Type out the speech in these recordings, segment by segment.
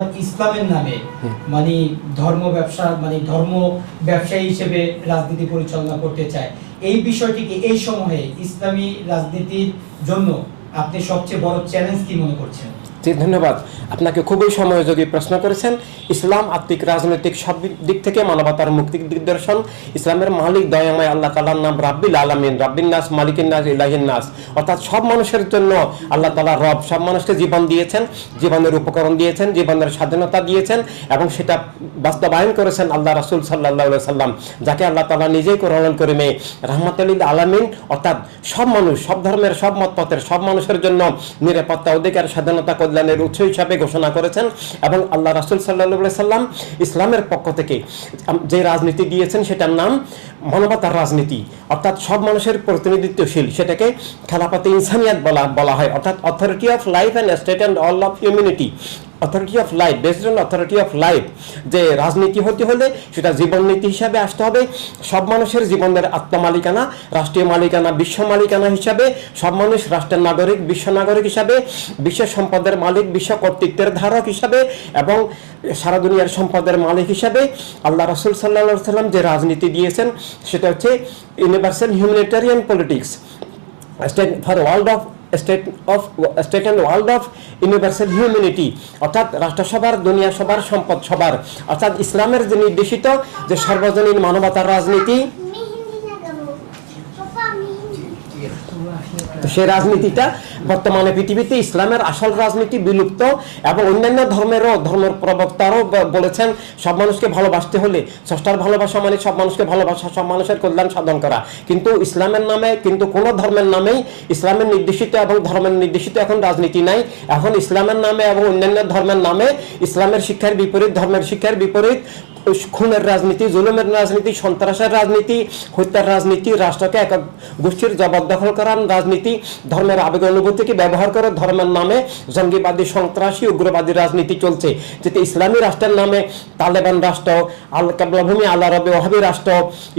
ইসলামের নামে মানে ধর্ম ব্যবসায়ী হিসেবে রাজনীতি পরিচালনা করতে চায়, এই বিষয়টিকে এই সময়ে ইসলামী রাজনীতির জন্য আপনি সবচেয়ে বড় চ্যালেঞ্জ কি মনে করছেন? জি, ধন্যবাদ। আপনাকে খুবই সময়োযোগী প্রশ্ন করেছেন। ইসলাম আত্মিক রাজনৈতিক সব দিক থেকে মানবতার মুক্তির দিগদর্শন। ইসলামের মালিক দয়াময় আল্লাহ তাআলার নাম রাব্বিল আলামিন, রাব্বিন নাস, মালিকিন নাস, ইলাহিন নাস, অর্থাৎ সব মানুষের জন্য আল্লাহ তাআলা রব। সব মানুষকে জীবন দিয়েছেন, জীবনের উপকরণ দিয়েছেন, জীবনের স্বাধীনতা দিয়েছেন এবং সেটা বাস্তবায়ন করেছেন আল্লাহ রাসূল সাল্লাল্লাহু আলাইহি সাল্লাম, যাকে আল্লাহ তাআলা নিজেই কোরআনুল কারীমে রাহমাতুল লিল আলামিন, অর্থাৎ সব মানুষ, সব ধর্মের, সব মতপথের সব মানুষের জন্য নিরাপত্তা, অধিকার, স্বাধীনতা, কল্যাণের উৎস হিসাবে ঘোষণা করেছেন। এবং আল্লাহ রাসূল সাল্লাল্লাহু আলাইহি সাল্লাম ইসলামের পক্ষ থেকে যে রাজনীতি দিয়েছেন সেটার নাম মানবতার রাজনীতি, অর্থাৎ সব মানুষের প্রতিনিধিত্বশীল। সেটাকে খেলাফতে ইনসানিয়াত বলা হয়, অর্থাৎ authority of life and state and all of humanity, authority of life, based on authority of life. যে রাজনীতি হতে হলে সেটা জীবন নীতি হিসাবে আসতে হবে। সব মানুষের জীবনের আত্মমালিকানা, রাষ্ট্রীয় মালিকানা, বিশ্ব মালিকানা হিসাবে সব মানুষ রাষ্ট্রের নাগরিক, বিশ্ব নাগরিক হিসাবে, বিশ্ব সম্পদের মালিক, বিশ্ব কর্তৃত্বের ধারক হিসাবে এবং সারা দুনিয়ার সম্পদের মালিক হিসাবে অ্লাহ রাসূল সাল্লাল্লাহু আলাইহি সাল্লাম যে রাজনীতি দিয়েছেন সেটা হচ্ছে universal humanitarian politics, state and world of universal humanity, অর্থাৎ রাষ্ট্রসভার, দুনিয়া সবার, সম্পদ সবার, অর্থাৎ ইসলামের যে নির্দেশিত যে সর্বজনীন মানবতার রাজনীতি, সেই রাজনীতিটা বর্তমানে পৃথিবীতে ইসলামের আসল রাজনীতি বিলুপ্ত। এবং অন্যান্য ধর্মের প্রবক্তারাও বলেছেন সব মানুষকে ভালোবাসতে হলে স্রষ্টার ভালোবাসা মানে সব মানুষকে ভালোবাসা, সব মানুষের কল্যাণ সাধন করা। কিন্তু ইসলামের নামে, কিন্তু কোনো ধর্মের নামেই ইসলামের নির্দেশিত এবং ধর্মের নির্দেশিত এখন রাজনীতি নাই। এখন ইসলামের নামে এবং অন্যান্য ধর্মের নামে ইসলামের শিক্ষার বিপরীত, ধর্মের শিক্ষার বিপরীত খুনের রাজনীতি, জুলুমের রাজনীতি, সন্ত্রাসের রাজনীতি, হত্যার রাজনীতি, রাষ্ট্রকে একক গোষ্ঠীর জবরদখল করার রাজনীতি, ধর্মের আবেগ অনুভূতিকে ব্যবহার করে ধর্মের নামে জঙ্গিবাদী, সন্ত্রাসী, উগ্রবাদী রাজনীতি চলছে। যেটা ইসলামী রাষ্ট্রের নামে তালেবান রাষ্ট্র, আল কাবলাভূমি, আল আরবে ওয়াহাবি রাষ্ট্র,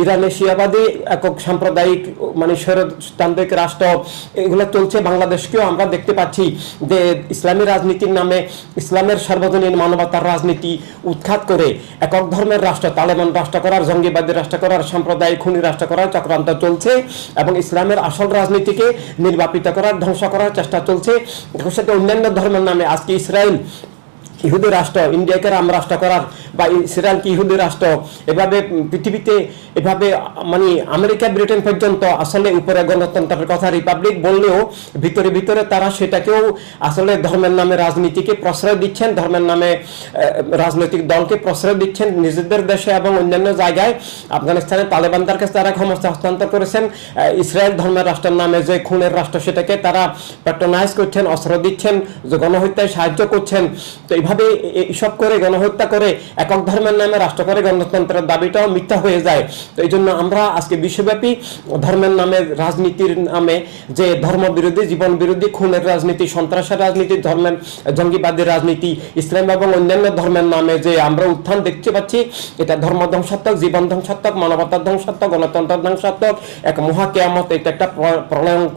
ইরানের শিয়াবাদী একক সাম্প্রদায়িক মানে স্বৈরতান্ত্রিক রাষ্ট্র, এগুলো চলছে। বাংলাদেশকেও আমরা দেখতে পাচ্ছি যে ইসলামী রাজনীতির নামে ইসলামের সার্বজনীন মানবতার রাজনীতি উৎখাত করে একক ধর্মের রাষ্ট্র, তালেবান রাষ্ট্র করার, জঙ্গিবাদী রাষ্ট্র করার, সাম্প্রদায়িক খুনি রাষ্ট্র করার চক্রান্ত চলছে এবং ইসলামের আসল রাজনীতিকে নির্বাপিত করার, ধ্বংস করার চেষ্টা চলছে। সাথে অন্যান্য ধর্মের নামে আজকে ইসরায়েল ইহুদি রাষ্ট্র, ইন্ডিয়াকে রাম রাষ্ট্র করার বা ইসরায়েলকে ইহুদি রাষ্ট্র, এভাবে পৃথিবীতে এভাবে মানে আমেরিকা, ব্রিটেন পর্যন্ত আসলে উপরে গণতন্ত্রের কথা রিপাবলিক বললেও ভিতরে ভিতরে তারা সেটাকেও আসলে ধর্মের নামে রাজনীতিকে প্রশ্রয় দিচ্ছেন, ধর্মের নামে রাজনৈতিক দলকে প্রশ্রয় দিচ্ছেন নিজেদের দেশে এবং অন্যান্য জায়গায়। আফগানিস্তানে তালেবানদের কাছে তারা ক্ষমতা হস্তান্তর করেছেন। ইসরায়েল ধর্মের রাষ্ট্রের নামে যে খুনের রাষ্ট্র, সেটাকে তারা প্যাট্রোনাইজ করছেন, অস্ত্র দিচ্ছেন, যে গণহত্যায় সাহায্য করছেন। তো এইভাবে এইসব করে গণহত্যা করে একক ধর্মের নামে রাষ্ট্র করে গণতন্ত্রের দাবিটাও মিথ্যা হয়ে যায়। তো এই জন্য আমরা আজকে বিশ্বব্যাপী ধর্মের নামে, রাজনীতির নামে যে ধর্ম বিরোধী, জীবন বিরোধী, খুনের রাজনীতি, সন্ত্রাসের রাজনীতি, ধর্মের জঙ্গিবাদী রাজনীতি, ইসলাম এবং অন্যান্য ধর্মের নামে যে আমরা উত্থান দেখতে পাচ্ছি, এটা ধর্ম ধ্বংসাত্মক, জীবন ধ্বংসাত্মক, মানবতার ধ্বংসাত্মক, গণতন্ত্র ধ্বংসাত্মক, এক মহা কিয়ামত। এটা একটা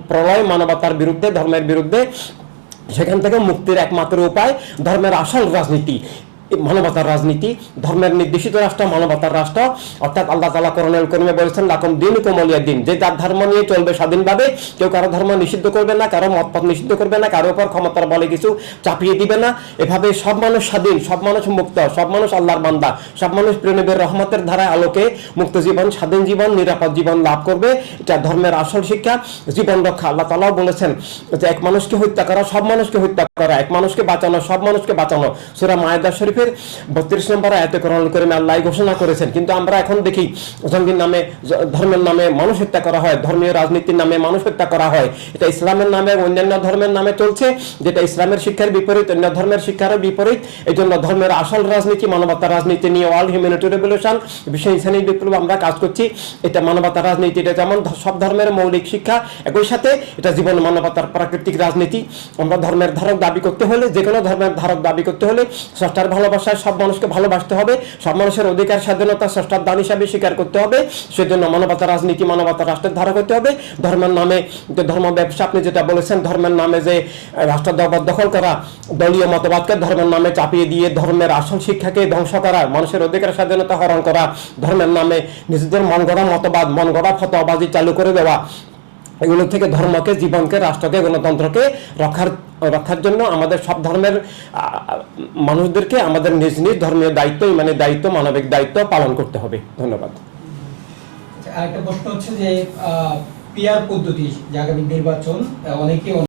প্রলয় মানবতার বিরুদ্ধে, ধর্মের বিরুদ্ধে। সেখান থেকে মুক্তির একমাত্র উপায় ধর্মের আসল রাজনীতি, মানবতার রাজনীতি, ধর্মের নির্দেশিত রাষ্ট্র, মানবতার রাষ্ট্র। অর্থাৎ আল্লাহ তাআলা কোরআনুল কারীমে বলেছেন লাকুম দীনুকুম ওয়ালিয়া দিন, যে যার ধর্ম নিয়ে চলবে স্বাধীনভাবে, কেউ কারো ধর্ম নিষিদ্ধ করবে না, কারো মতপথ নিষিদ্ধ করবে না, কারো উপর ক্ষমতার বলে কিছু চাপিয়ে দিবে না। এভাবে সব মানুষ স্বাধীন, সব মানুষ মুক্ত, সব মানুষ আল্লাহর বান্দা, সব মানুষ প্রেমের রহমতের ধারায় আলোকে মুক্ত জীবন, স্বাধীন জীবন, নিরাপদ জীবন লাভ করবে। এটা ধর্মের আসল শিক্ষা, জীবন রক্ষা। আল্লাহ তাআলাও বলেছেন যে এক মানুষকে হত্যা করা সব মানুষকে হত্যা করা, এক মানুষকে বাঁচানো সব মানুষকে বাঁচানো। সূরা মায়েদা শরীফের 32 নম্বর আয়াতে কোরআনুল কারীমে আল্লাহ ঘোষণা করেছেন। কিন্তু আমরা এখন দেখি জঙ্গির নামে, ধর্মের নামে মানুষ হত্যা করা হয়, ধর্মীয় রাজনীতির নামে মানুষ হত্যা করা হয়। এটা ইসলামের নামে, অন্যান্য ধর্মের নামে চলছে, যেটা ইসলামের শিক্ষার বিপরীত, অন্য ধর্মের শিক্ষারও বিপরীত। এই জন্য ধর্মের আসল রাজনীতি, মানবতার রাজনীতি নিয়ে ওয়ার্ল্ড হিউম্যানিটি রেভলিউশন, বিশ্ব ইনসানি বিপ্লব আমরা কাজ করছি। এটা মানবতার রাজনীতি, এটা যেমন সব ধর্মের মৌলিক শিক্ষা, একই সাথে এটা জীবন মানবতার প্রাকৃতিক রাজনীতি। আমরা ধর্মের ধারক দাবি করতে হলে, যে কোনো ধর্মের ধারক দাবি করতে হলে স্রষ্টার ভালো ভালোবাসায় সব মানুষকে ভালোবাসতে হবে, সব মানুষের অধিকার স্বাধীনতা স্রষ্টার দান হিসাবে স্বীকার করতে হবে। সেজন্য মানবতা রাজনীতি, মানবতা রাষ্ট্রের ধারা করতে হবে। ধর্মের নামে যে ধর্ম ব্যবসা, আপনি যেটা বলেছেন, ধর্মের নামে যে রাষ্ট্র দখল করা, দলীয় মতবাদকে ধর্মের নামে চাপিয়ে দিয়ে ধর্মের আসল শিক্ষাকে ধ্বংস করা, মানুষের অধিকার স্বাধীনতা হরণ করা, ধর্মের নামে নিজেদের মন গড়া মতবাদ, মন গড়া ফতোয়াবাজি চালু করে দেওয়া, এগুলো থেকে ধর্মকে, জীবনকে, রাষ্ট্রকে, গণতন্ত্রকে রক্ষার জন্য আমাদের সব ধর্মের মানুষদেরকে আমাদের নিজ নিজ ধর্মীয় দায়িত্ব, ইমানি দায়িত্ব, মানবিক দায়িত্ব পালন করতে হবে। ধন্যবাদ। আরেকটা প্রশ্ন হচ্ছে যে পিআর পদ্ধতি, যে আগামী নির্বাচন, অনেকে